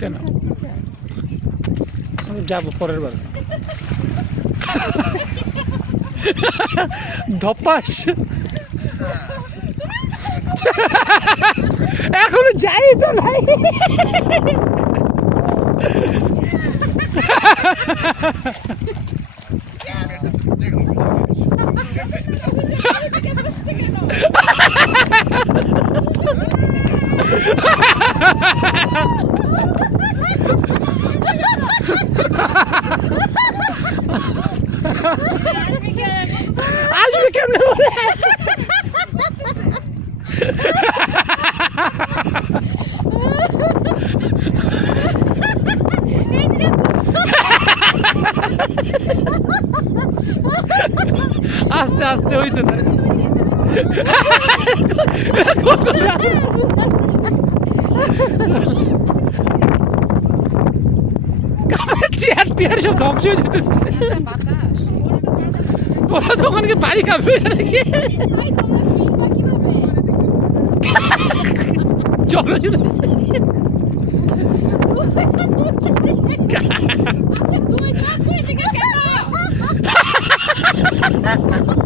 কেন যাবো পরের বার ধপাস এখনো যাই তো নাই আসবে কেমনে বলে আস্তে আস্তে হয়েছে না চেয়ার টেয়ার সব ধ্বংস হয়ে যেতেছে ওরা তো ওখানে বাড়ি খাবে চলো